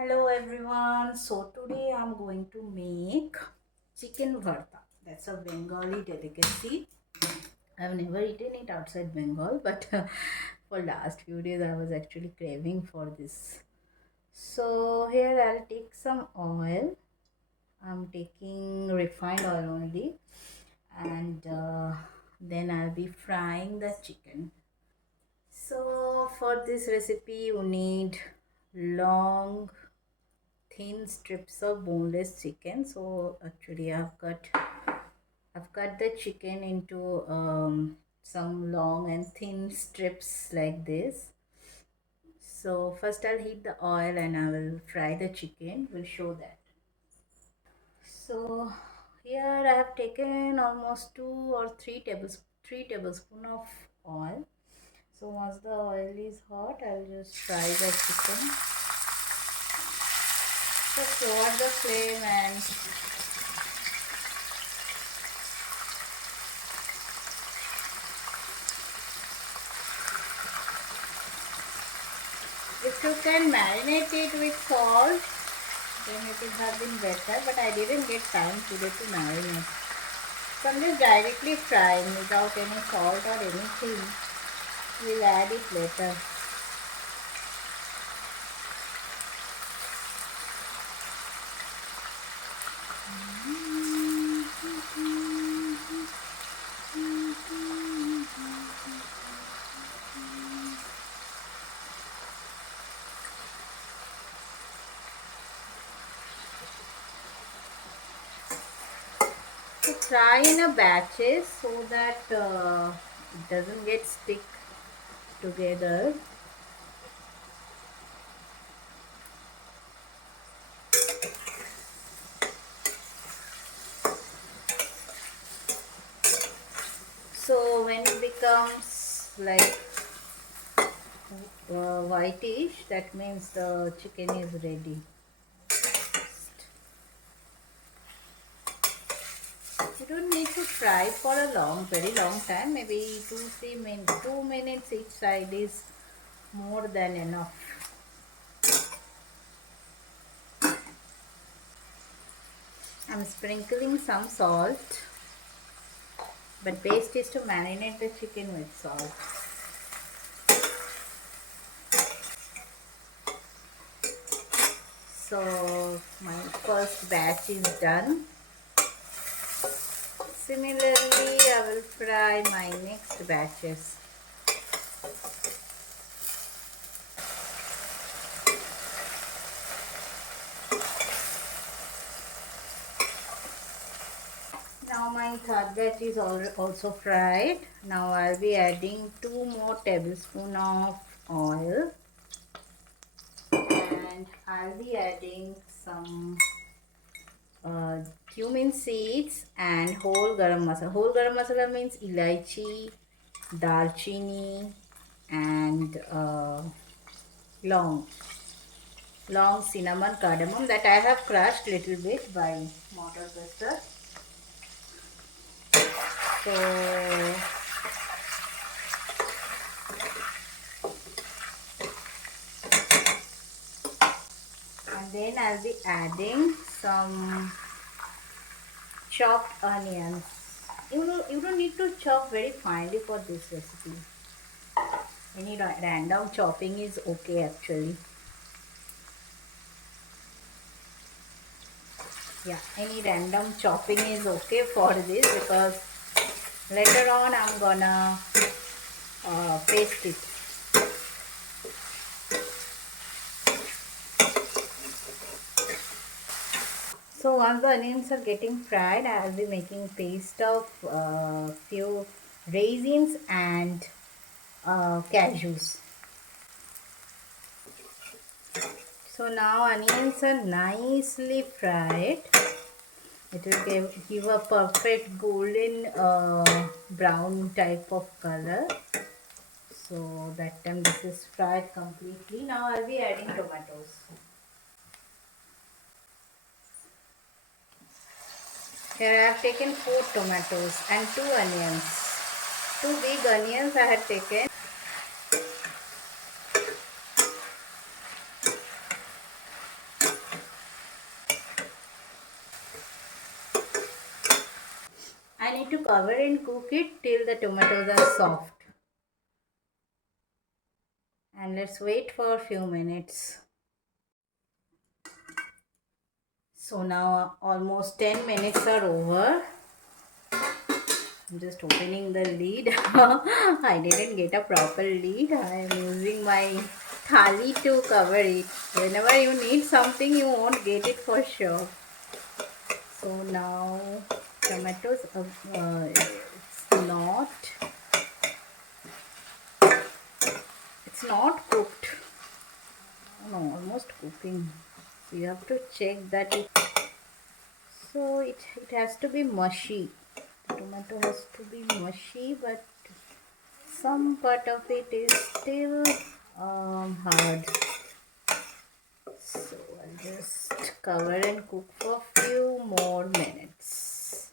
Hello everyone. So today I'm going to make chicken bharta. That's a Bengali delicacy. I've never eaten it outside Bengal, but for last few days I was actually craving for this. So here I'll take some oil. I'm taking refined oil only, and then I'll be frying the chicken. So for this recipe you need long thin strips of boneless chicken. So actually I've cut the chicken into some long and thin strips like this. So first I'll heat the oil and I will fry the chicken. We'll show that. So here I have taken almost 2 or 3 tablespoon of oil. So once the oil is hot, I'll just fry the chicken. Just lower the flame and if you can marinate it with salt, then it would have been better, but I didn't get time today to marinate. So I'm just directly frying without any salt or anything. We'll add it later. So fry in a batches so that it doesn't get stick together. So when it becomes like whitish, that means the chicken is ready. You don't need to fry for a very long time. Maybe 2 3 minutes, 2 minutes each side is more than enough. I'm sprinkling some salt, but best is to marinate the chicken with salt. So my first batch is done. Similarly, I will fry my next batches. Now my third batch is also fried. Now I'll be adding 2 more tablespoons of oil, and I'll be adding some cumin seeds and whole garam masala. Whole garam masala means elaichi, darchini, and long cinnamon cardamom that I have crushed little bit by mortar pestle. So and then I'll be adding some chopped onions. You don't need to chop very finely for this recipe. Any random chopping is okay actually. Yeah, any random chopping is okay for this because later on I'm gonna paste it. So once the onions are getting fried, I will be making paste of few raisins and cashews. So now onions are nicely fried. It will give a perfect golden brown type of color. So that time this is fried completely. Now I'll be adding tomatoes. Here I have taken 4 tomatoes and 2 onions. 2 big onions I had taken. need to cover and cook it till the tomatoes are soft. And let's wait for a few minutes. So now almost 10 minutes are over. I'm just opening the lid. I didn't get a proper lid. I am using my thali to cover it. Whenever you need something, you won't get it for sure. So now tomatoes, it's not cooked. No, almost cooking. So you have to check that it has to be mushy. The tomato has to be mushy, but some part of it is still hard. So I'll just cover and cook for a few more minutes.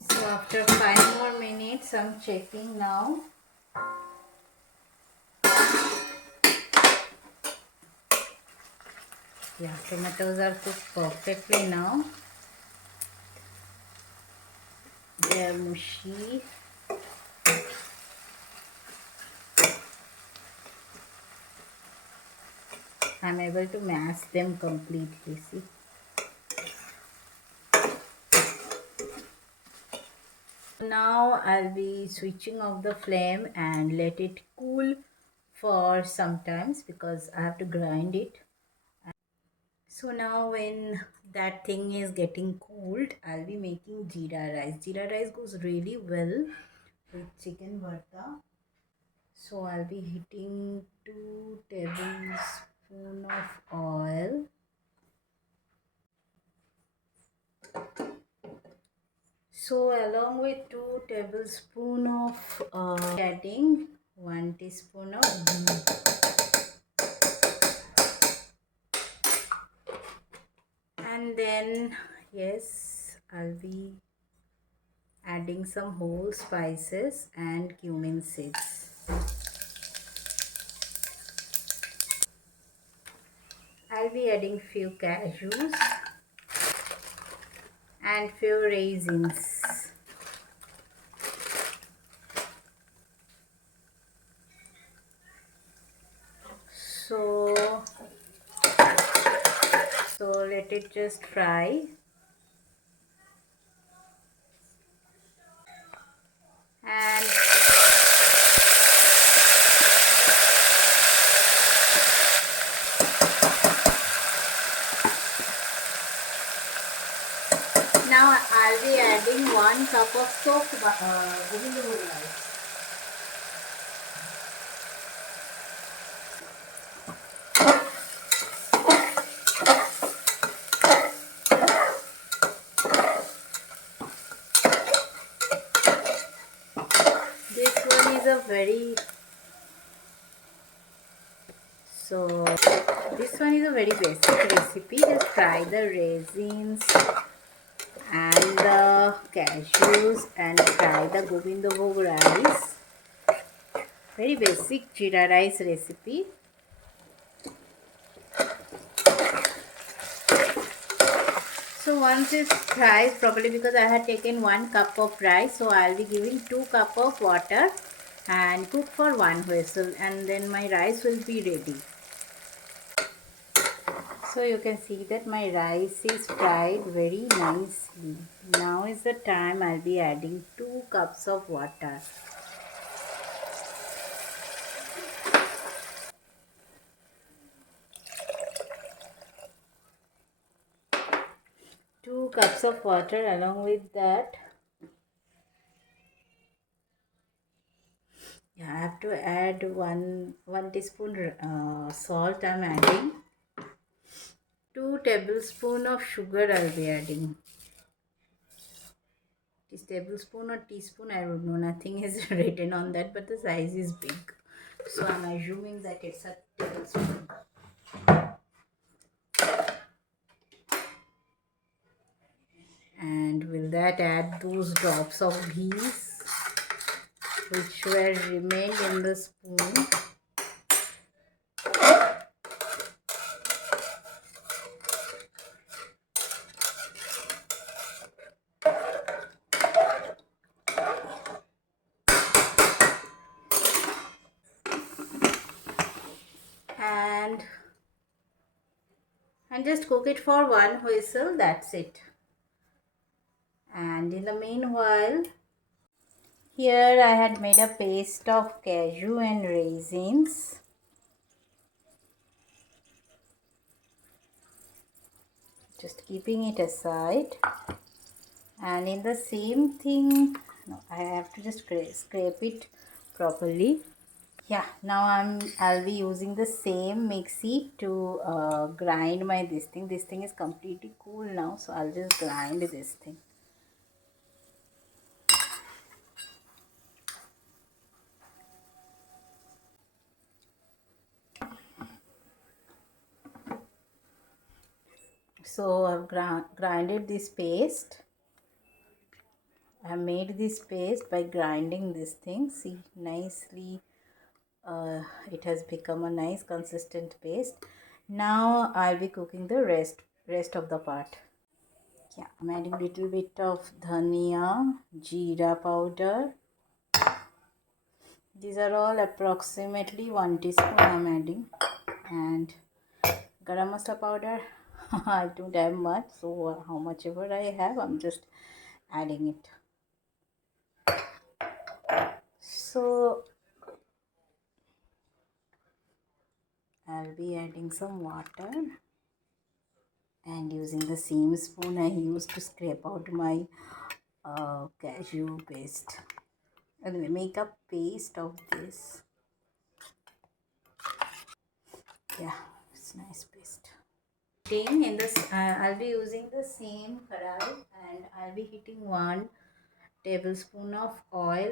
So after 5 more minutes, I'm checking now. Yeah, tomatoes are cooked perfectly now. They are mushy. I'm able to mash them completely, see. Now I'll be switching off the flame and let it cool for some times because I have to grind it. So now when that thing is getting cooled, I'll be making jeera rice. Jeera rice goes really well with chicken bharta. So I'll be heating 2 tablespoons of oil. So along with 2 tablespoons of adding 1 teaspoon of ghee. And then yes, I'll be adding some whole spices and cumin seeds. I'll be adding few cashews and few raisins. So let it just fry. And now I'll be adding 1 cup of soaked rice. This one is a very basic recipe. Just fry the raisins and the cashews and fry the Govindabhog rice. Very basic jeera rice recipe. So once it fries properly, because I had taken 1 cup of rice, so I'll be giving 2 cup of water and cook for 1 whistle, and then my rice will be ready. So you can see that my rice is fried very nicely. Now is the time I'll be adding 2 cups of water. Two cups of water. Along with that, I have to add one teaspoon salt. I'm adding 2 tablespoons of sugar. I'll be adding. This tablespoon or teaspoon, I don't know. Nothing is written on that, but the size is big, so I'm assuming that it's a tablespoon. And will that add those drops of ghee? which were remained in the spoon. And just cook it for one whistle, that's it. And in the meanwhile, here I had made a paste of cashew and raisins. Just keeping it aside. And in the same thing, no, I have to just scrape it properly. Yeah, now I'll be using the same mixie to grind my this thing. This thing is completely cool now, so I'll just grind this thing. So I've grinded this paste. I made this paste by grinding this thing. See, nicely it has become a nice consistent paste. Now I'll be cooking the rest of the part. Yeah, I'm adding little bit of dhania, jeera powder. These are all approximately 1 teaspoon I'm adding, and garam masala powder. I don't have much, so how much ever I have, I'm just adding it. So I'll be adding some water and using the same spoon I used to scrape out my cashew paste. And make a paste of this. Yeah, it's nice paste. In this, I'll be using the same karai and I'll be heating 1 tablespoon of oil,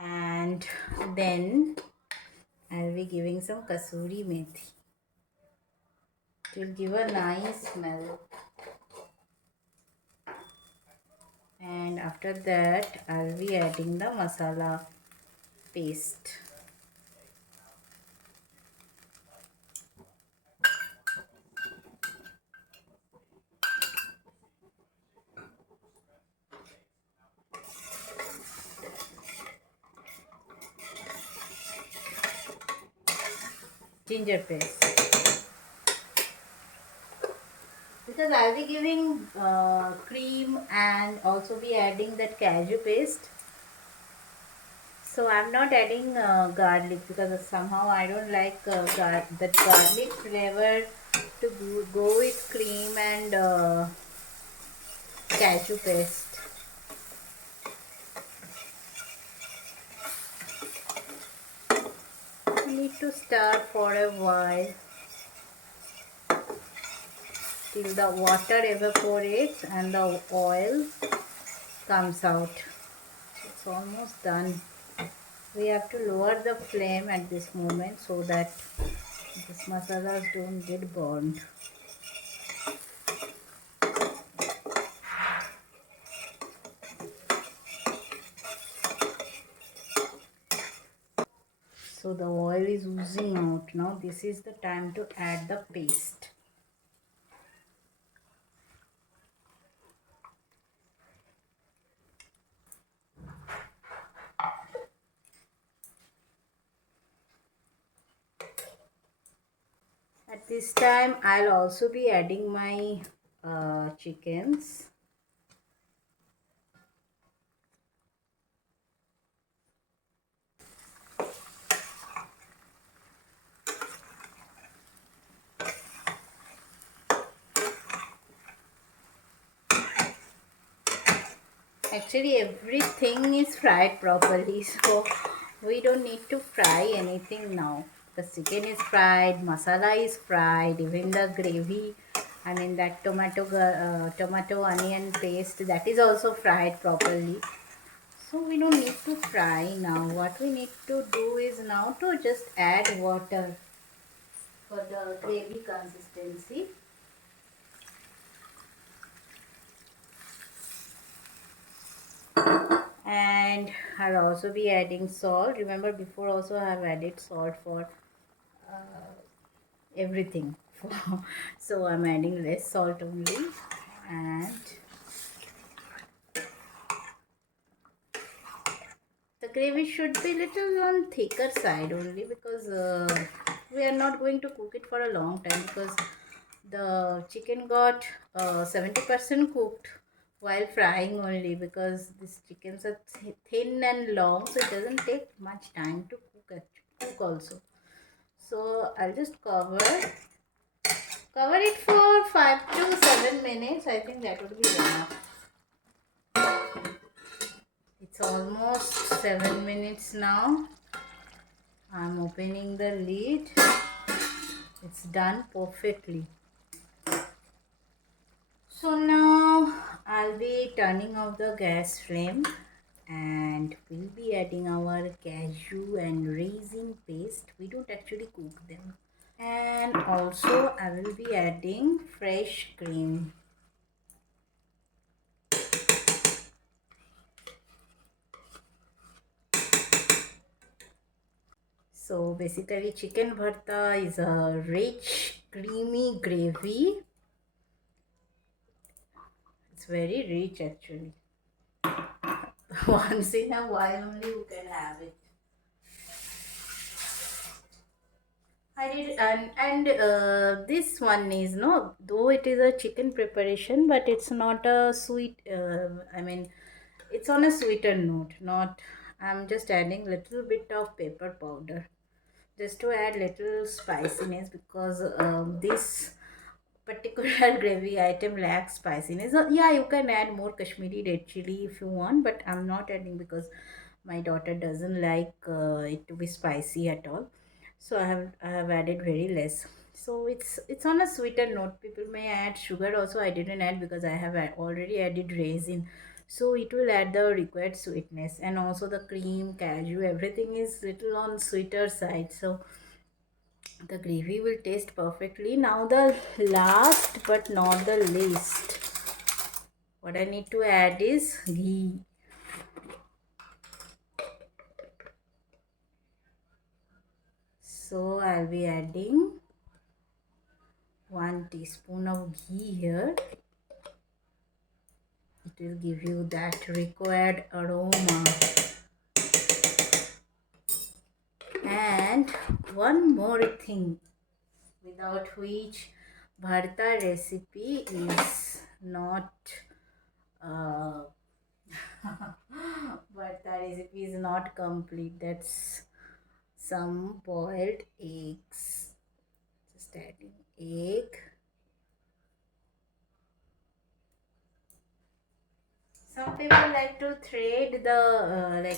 and then I'll be giving some kasuri methi. It will give a nice smell. And after that, I'll be adding the masala paste. Ginger paste. Because I'll be giving cream and also be adding that cashew paste. So I'm not adding garlic because somehow I don't like that garlic flavor to go with cream and cashew paste. You need to stir for a while till the water evaporates and the oil comes out. It's almost done. We have to lower the flame at this moment so that these masalas don't get burned. So the oil is oozing out. Now this is the time to add the paste. At this time I'll also be adding my chickens. Actually everything is fried properly, so we don't need to fry anything now. The chicken is fried, masala is fried, even the gravy, I mean that tomato onion paste, that is also fried properly. So we don't need to fry now. What we need to do is now to just add water for the gravy consistency. And I'll also be adding salt. Remember, before also I have added salt for everything. So I'm adding less salt only. And the gravy should be little on thicker side only, because we are not going to cook it for a long time, because the chicken got 70% cooked while frying only, because these chickens are thin and long, so it doesn't take much time to cook also. So I'll just cover it for 5 to 7 minutes. I think that would be enough. It's almost 7 minutes now. I'm opening the lid. It's done perfectly. So now I'll be turning off the gas flame, and we'll be adding our cashew and raisin paste. We don't actually cook them. And also I will be adding fresh cream. So basically chicken bharta is a rich creamy gravy. It's very rich actually. Once in a while only you can have it. I did, and this one is, no, though it is a chicken preparation, but it's not a sweet. I mean, it's on a sweeter note. Not. I'm just adding little bit of pepper powder, just to add little spiciness, because this particular gravy item lacks spiciness. So, yeah, you can add more Kashmiri red chili if you want, but I'm not adding, because my daughter doesn't like it to be spicy at all. So I have added very less. So it's on a sweeter note. People may add sugar also. I didn't add, because I have already added raisin. So it will add the required sweetness, and also the cream, cashew, everything is little on sweeter side. So the gravy will taste perfectly. Now the last but not the least, what I need to add is ghee. So I'll be adding 1 teaspoon of ghee here. It will give you that required aroma. And one more thing, without which bharta recipe is not uh, but the recipe is not complete. That's some boiled eggs. Just adding egg. Some people like to thread the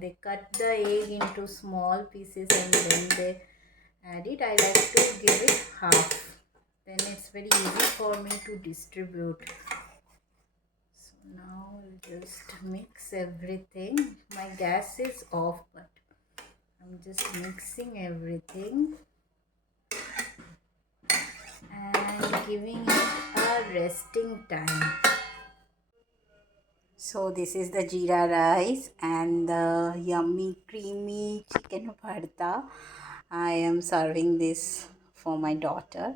they cut the egg into small pieces and then they add it. I like to give it half. Then it's very easy for me to distribute. So now we'll just mix everything. My gas is off, but I'm just mixing everything and giving it a resting time. So this is the jeera rice and the yummy creamy chicken bharta. I am serving this for my daughter.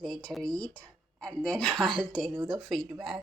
Later eat, and then I'll tell you the feedback.